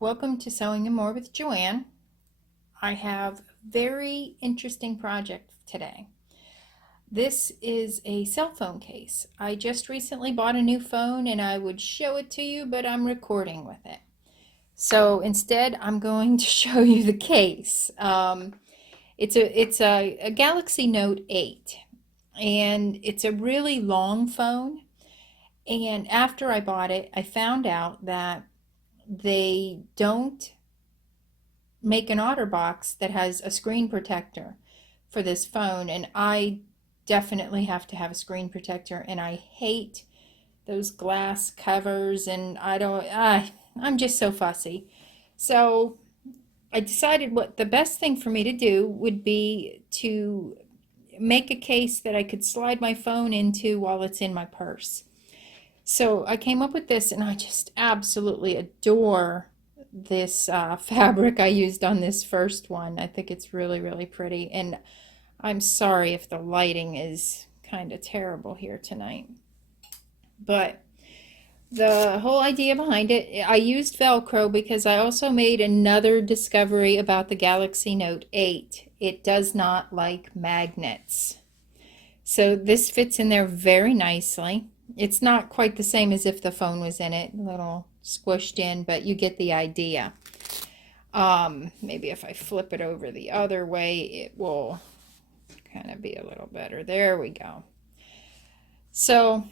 Welcome to Sewing and More with JoAnn. I have a very interesting project today. This is a cell phone case. I just recently bought a new phone and I would show it to you, but I'm recording with it. So instead, I'm going to show you the case. It's a Galaxy Note 8 and it's a really long phone. And after I bought it, I found out that they don't make an OtterBox that has a screen protector for this phone, and I definitely have to have a screen protector, and I hate those glass covers, and I'm just so fussy. So I decided what the best thing for me to do would be to make a case that I could slide my phone into while it's in my purse. So I came up with this, and I just absolutely adore this fabric I used on this first one. I think it's really, really pretty. And I'm sorry if the lighting is kind of terrible here tonight. But the whole idea behind it, I used velcro because I also made another discovery about the Galaxy Note 8. It does not like magnets. So this fits in there very nicely. It's not quite the same as if the phone was in it, a little squished in, but you get the idea. Maybe if I flip it over the other way, it will kind of be a little better. There we go. So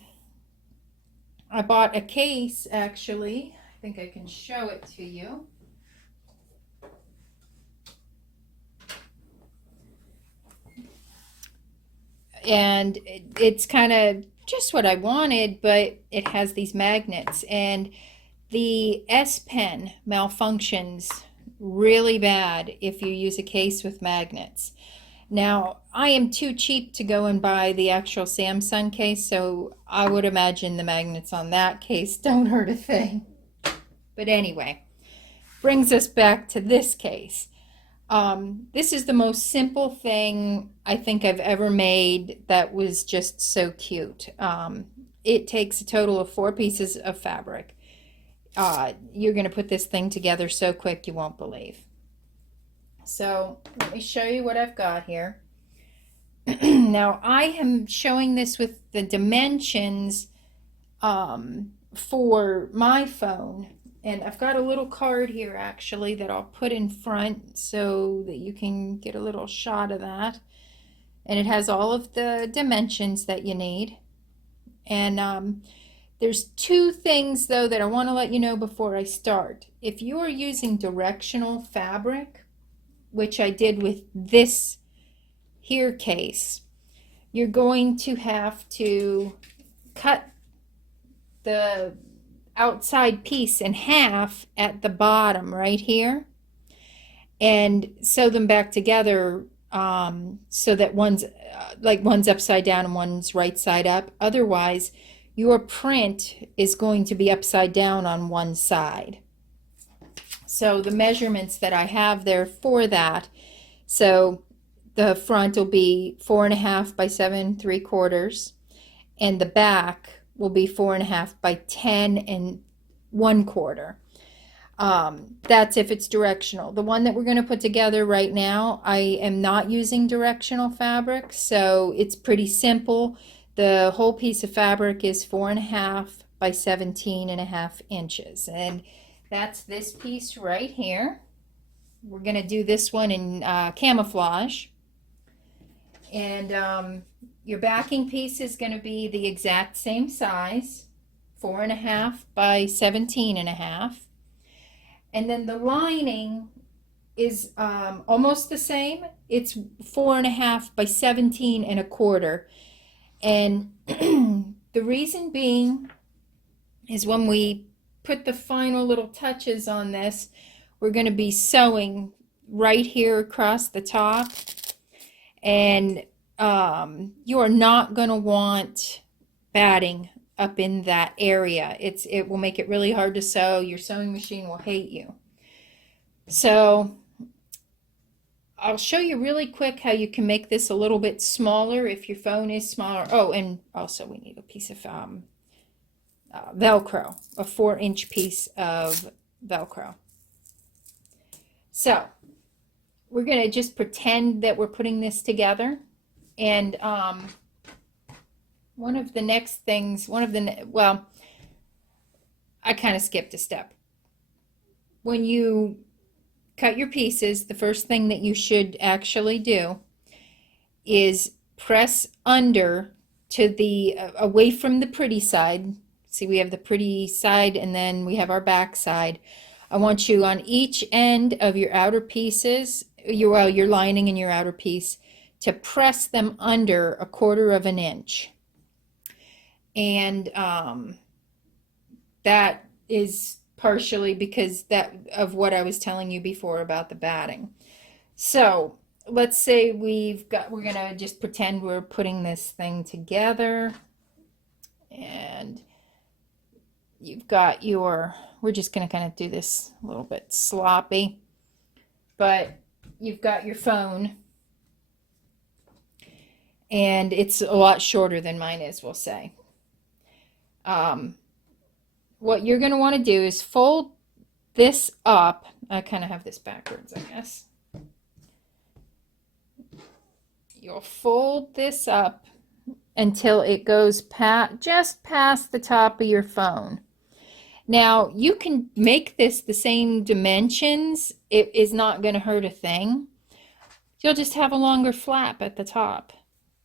I bought a case, actually. I think I can show it to you. And it's kind of just what I wanted, but it has these magnets, and the S Pen malfunctions really bad if you use a case with magnets. Now, I am too cheap to go and buy the actual Samsung case, so I would imagine the magnets on that case don't hurt a thing. But anyway, brings us back to this case. This is the most simple thing I think I've ever made that was just so cute. It takes a total of 4 pieces of fabric. You're going to put this thing together so quick you won't believe. So let me show you what I've got here. Now I am showing this with the dimensions for my phone. And I've got a little card here actually that I'll put in front so that you can get a little shot of that. And it has all of the dimensions that you need. And there's 2 things though that I want to let you know before I start. If you are using directional fabric, which I did with this here case, you're going to have to cut the outside piece in half at the bottom right here and sew them back together so that one's one's upside down and one's right side up. Otherwise your print is going to be upside down on one side. So the measurements that I have there for that, so the front will be 4.5 by 7 3/4, and the back will be 4.5 by 10 1/4. That's if it's directional. The one that we're going to put together right now, I am not using directional fabric, so it's pretty simple. The whole piece of fabric is 4.5 by 17.5 inches, and that's this piece right here. We're going to do this one in camouflage, and your backing piece is going to be the exact same size, 4.5 by 17.5. And then the lining is almost the same. It's 4.5 by 17.25. And the reason being is when we put the final little touches on this, we're going to be sewing right here across the top. And you are not going to want batting up in that area. It will make it really hard to sew. Your sewing machine will hate you. So I'll show you really quick how you can make this a little bit smaller if your phone is smaller. Oh, and also we need a piece of velcro, a 4-inch piece of velcro. So we're going to just pretend that we're putting this together. And one of the next things, well, I kind of skipped a step. When you cut your pieces, the first thing that you should actually do is press under to the away from the pretty side. See, we have the pretty side and then we have our back side. I want you on each end of your outer pieces, your lining and your outer piece, to press them under 1/4 of an inch. And that is partially because of what I was telling you before about the batting. So let's say we're gonna just pretend we're putting this thing together, and you've got we're just gonna kind of do this a little bit sloppy, but you've got your phone, and it's a lot shorter than mine is, we'll say. What you're going to want to do is fold this up. I kind of have this backwards, I guess. You'll fold this up until it goes just past the top of your phone. Now, you can make this the same dimensions. It is not going to hurt a thing. You'll just have a longer flap at the top,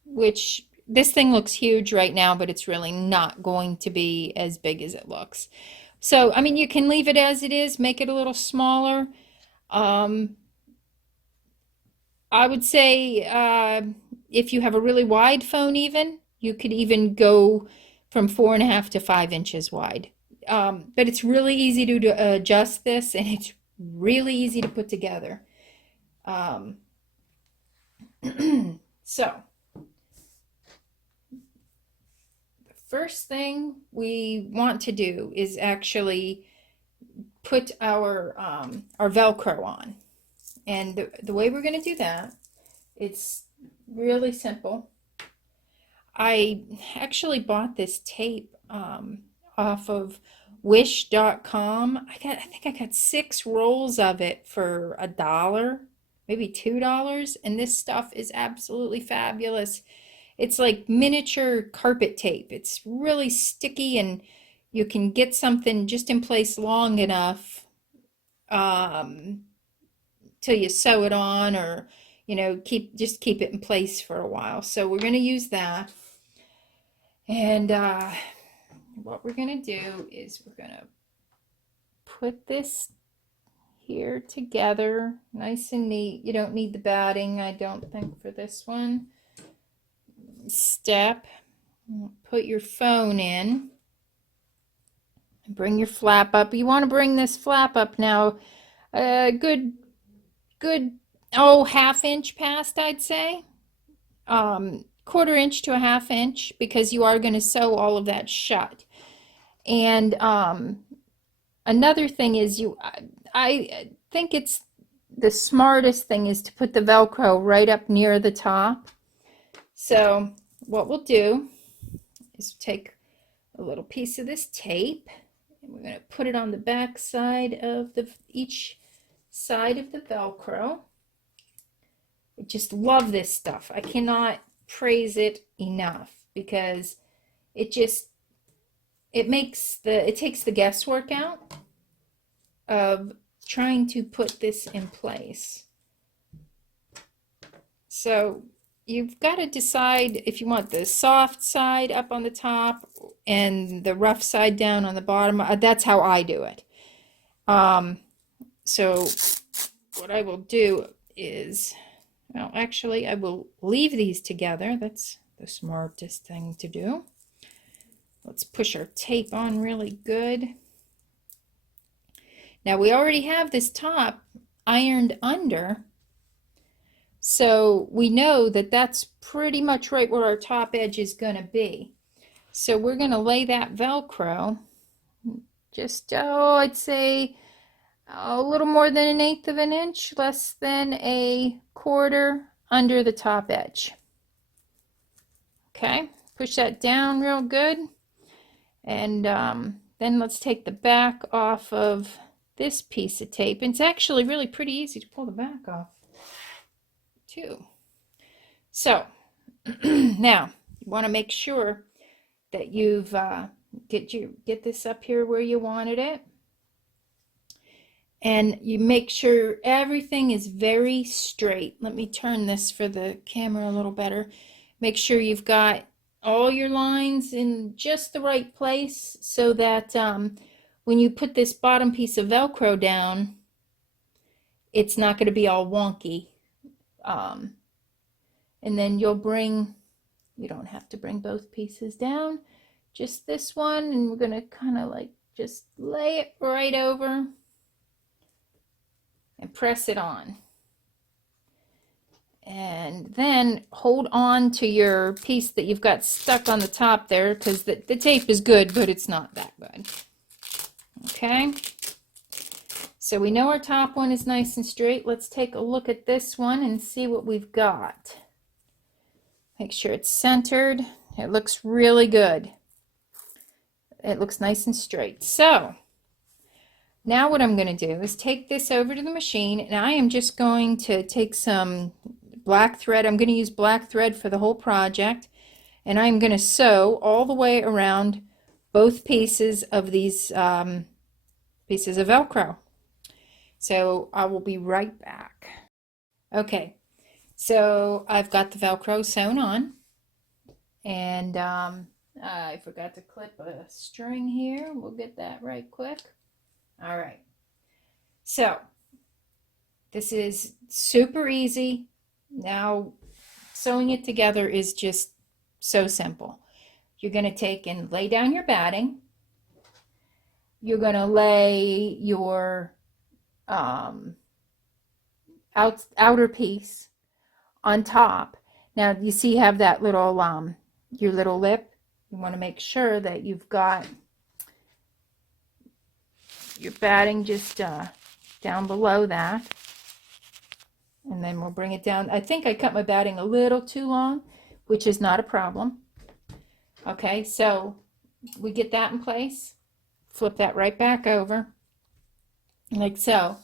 which this thing looks huge right now, but it's really not going to be as big as it looks. So, I mean, you can leave it as it is, make it a little smaller. I would say if you have a really wide phone even, you could even go from 4.5 to 5 inches wide. But it's really easy to adjust this, and it's really easy to put together. So, first thing we want to do is actually put our Velcro on. And the way we're going to do that, it's really simple. I actually bought this tape off of wish.com. I think I got 6 rolls of it for $1, maybe $2, and this stuff is absolutely fabulous. It's like miniature carpet tape. It's really sticky, and you can get something just in place long enough till you sew it on, or keep it in place for a while. So we're going to use that. And what we're going to do is we're going to put this here together nice and neat. You don't need the batting, I don't think, for this one. Step, put your phone in, bring your flap up. You want to bring this flap up now good 1/2 inch past, I'd say, 1/4 inch to 1/2 inch, because you are going to sew all of that shut. And another thing is, I think it's the smartest thing is to put the Velcro right up near the top. So what we'll do is take a little piece of this tape, and we're going to put it on the back side of each side of the Velcro. I just love this stuff. I cannot praise it enough, because it takes the guesswork out of trying to put this in place. So you've got to decide if you want the soft side up on the top and the rough side down on the bottom. That's how I do it. So what I will do is, well, actually, I will leave these together. That's the smartest thing to do. Let's push our tape on really good. Now, we already have this top ironed under, so we know that that's pretty much right where our top edge is going to be. So we're going to lay that Velcro just, I'd say a little more than 1/8 of an inch, less than 1/4 under the top edge. Okay, push that down real good. And then let's take the back off of this piece of tape. And it's actually really pretty easy to pull the back off too. So now you want to make sure that you've get this up here where you wanted it. And you make sure everything is very straight. Let me turn this for the camera a little better. Make sure you've got all your lines in just the right place so that when you put this bottom piece of Velcro down, it's not going to be all wonky. And then you don't have to bring both pieces down, just this one, and we're going to kind of like just lay it right over and press it on. And then hold on to your piece that you've got stuck on the top there, because the tape is good, but it's not that good. Okay, so we know our top one is nice and straight. Let's take a look at this one and see what we've got. Make sure it's centered. It looks really good. It looks nice and straight. So now what I'm going to do is take this over to the machine, and I am just going to take some black thread. I'm going to use black thread for the whole project, and I'm going to sew all the way around both pieces of these pieces of Velcro. So I will be right back. Okay, so I've got the Velcro sewn on, and I forgot to clip a string here. We'll get that right quick. All right, so this is super easy. Now sewing it together is just so simple. You're going to take and lay down your batting. You're going to lay your outer piece on top. Now you see you have that little your little lip. You want to make sure that you've got your batting just down below that, and then we'll bring it down. I think I cut my batting a little too long, which is not a problem. Okay, so we get that in place, flip that right back over like so,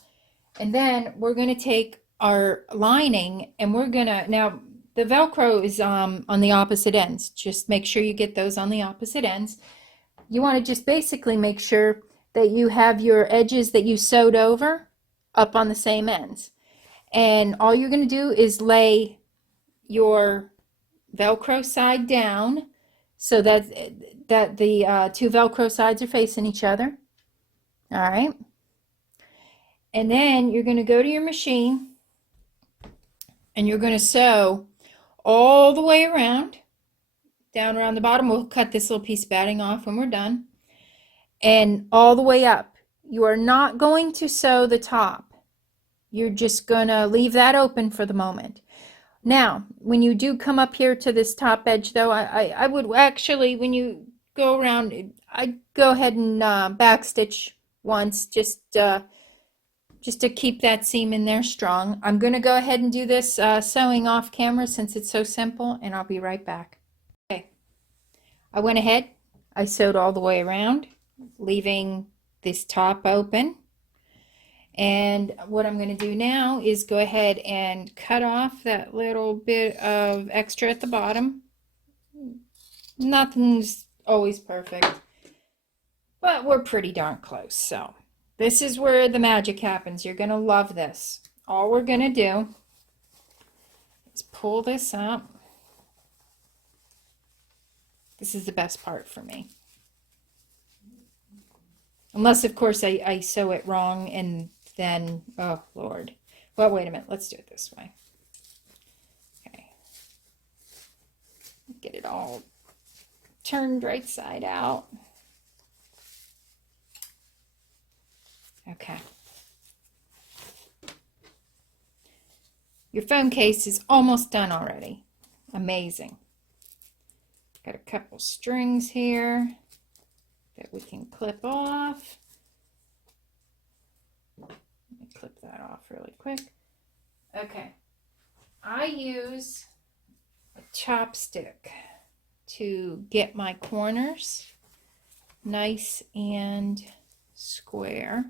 and then we're going to take our lining, and we're gonna, now the Velcro is on the opposite ends. Just make sure you get those on the opposite ends. You want to just basically make sure that you have your edges that you sewed over up on the same ends. And all you're going to do is lay your Velcro side down so that the two Velcro sides are facing each other. All right. And then you're going to go to your machine and you're going to sew all the way around, down around the bottom. We'll cut this little piece of batting off when we're done. And all the way up. You are not going to sew the top. You're just going to leave that open for the moment. Now, when you do come up here to this top edge, though, I would actually, when you go around, I'd go ahead and backstitch once, just to keep that seam in there strong. I'm going to go ahead and do this sewing off camera since it's so simple, and I'll be right back. Okay, I went ahead, I sewed all the way around, leaving this top open. And what I'm going to do now is go ahead and cut off that little bit of extra at the bottom. Nothing's always perfect, but we're pretty darn close. So this is where the magic happens. You're going to love this. All we're going to do is pull this up. This is the best part for me. Unless, of course, I sew it wrong and then, oh, Lord. Well, wait a minute. Let's do it this way. Okay. Get it all turned right side out. Okay. Your phone case is almost done already. Amazing. Got a couple strings here that we can clip off. Let me clip that off really quick. Okay, I use a chopstick to get my corners nice and square.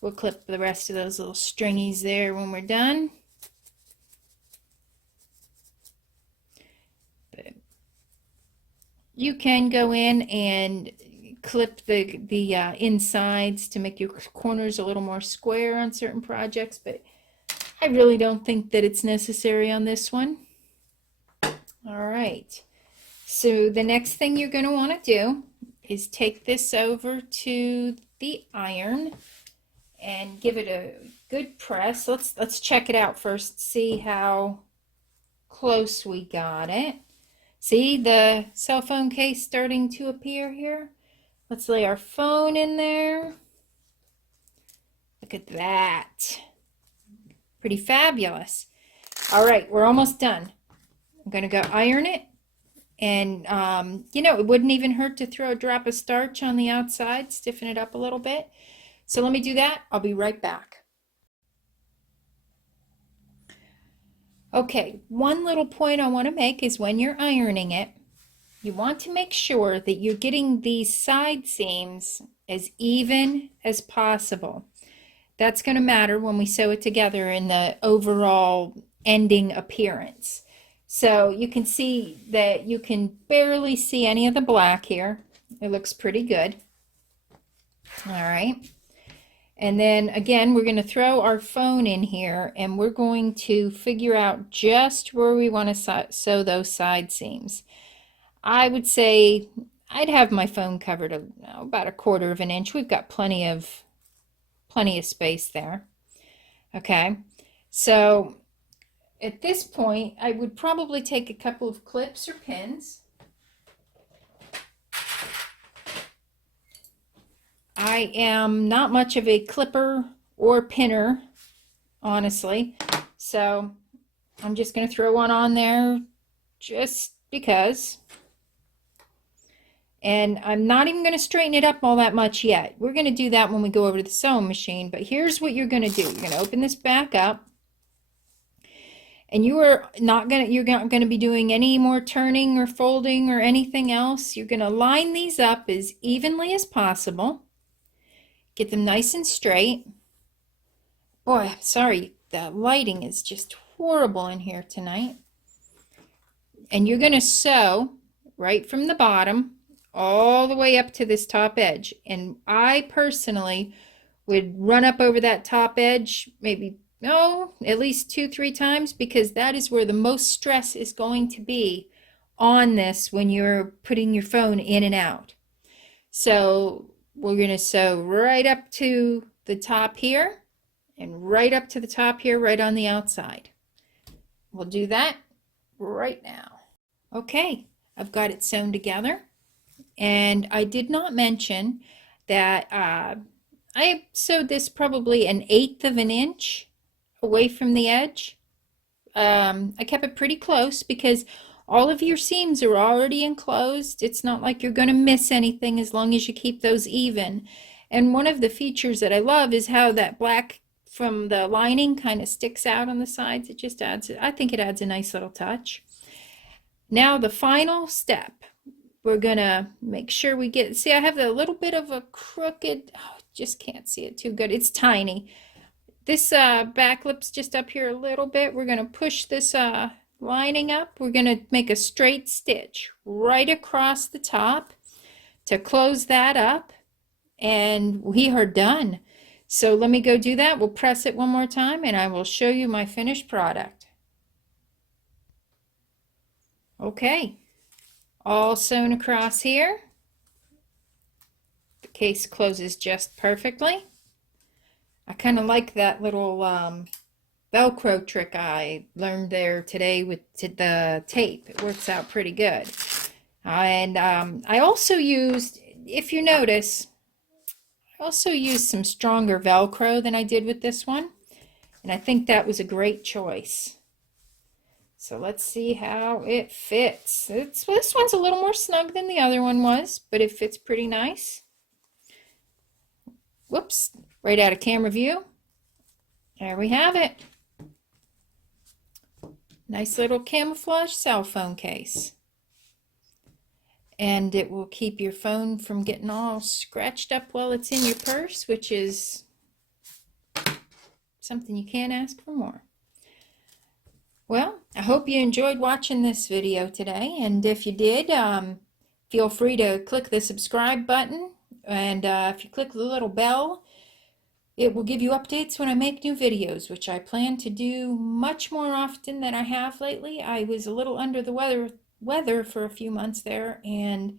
We'll clip the rest of those little stringies there when we're done. But you can go in and clip the insides to make your corners a little more square on certain projects, but I really don't think that it's necessary on this one. All right, so the next thing you're going to want to do is take this over to the iron and give it a good press. Let's check it out first, see how close we got it. See the cell phone case starting to appear here? Let's lay our phone in there. Look at that. Pretty fabulous. All right, we're almost done. I'm going to go iron it. And, you know, it wouldn't even hurt to throw a drop of starch on the outside, stiffen it up a little bit. So let me do that. I'll be right back. Okay, one little point I want to make is when you're ironing it, you want to make sure that you're getting these side seams as even as possible. That's going to matter when we sew it together in the overall ending appearance. So you can see that you can barely see any of the black here. It looks pretty good. All right. And then again, we're going to throw our phone in here and we're going to figure out just where we want to sew those side seams. I would say I'd have my phone covered about 1/4 of an inch. We've got plenty of space there. Okay. So at this point, I would probably take a couple of clips or pins. I am not much of a clipper or pinner, honestly, so I'm just going to throw one on there just because. And I'm not even going to straighten it up all that much yet. We're going to do that when we go over to the sewing machine, but here's what you're going to do. You're going to open this back up. And you're not going to be doing any more turning or folding or anything else. You're going to line these up as evenly as possible. Get them nice and straight. Boy, I'm sorry, the lighting is just horrible in here tonight. And you're going to sew right from the bottom all the way up to this top edge. And I personally would run up over that top edge maybe at least 2-3 times, because that is where the most stress is going to be on this when you're putting your phone in and out. So we're going to sew right up to the top here and right up to the top here, right on the outside. We'll do that right now. Okay, I've got it sewn together, and I did not mention that I sewed this probably 1/8 of an inch away from the edge. I kept it pretty close because all of your seams are already enclosed. It's not like you're going to miss anything as long as you keep those even. And one of the features that I love is how that black from the lining kind of sticks out on the sides. It just adds, I think it adds a nice little touch. Now the final step, we're going to make sure we get, see, I have a little bit of a crooked, just can't see it too good. It's tiny. This back lip's just up here a little bit. We're going to push this lining up. We're going to make a straight stitch right across the top to close that up, and we are done. So let me go do that. We'll press it one more time and I will show you my finished product. Okay, all sewn across here. The case closes just perfectly. I kind of like that little velcro trick I learned there today with the tape. It works out pretty good. And I also used, if you notice, I also used some stronger velcro than I did with this one. And I think that was a great choice. So let's see how it fits. This one's a little more snug than the other one was, but it fits pretty nice. Whoops, right out of camera view. There we have it. Nice little camouflage cell phone case. And it will keep your phone from getting all scratched up while it's in your purse, which is something you can't ask for more. Well, I hope you enjoyed watching this video today, and if you did, feel free to click the subscribe button, and if you click the little bell, it will give you updates when I make new videos, which I plan to do much more often than I have lately. I was a little under the weather for a few months there, and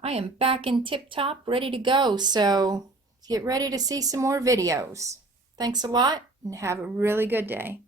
I am back in tip-top, ready to go, so get ready to see some more videos. Thanks a lot, and have a really good day.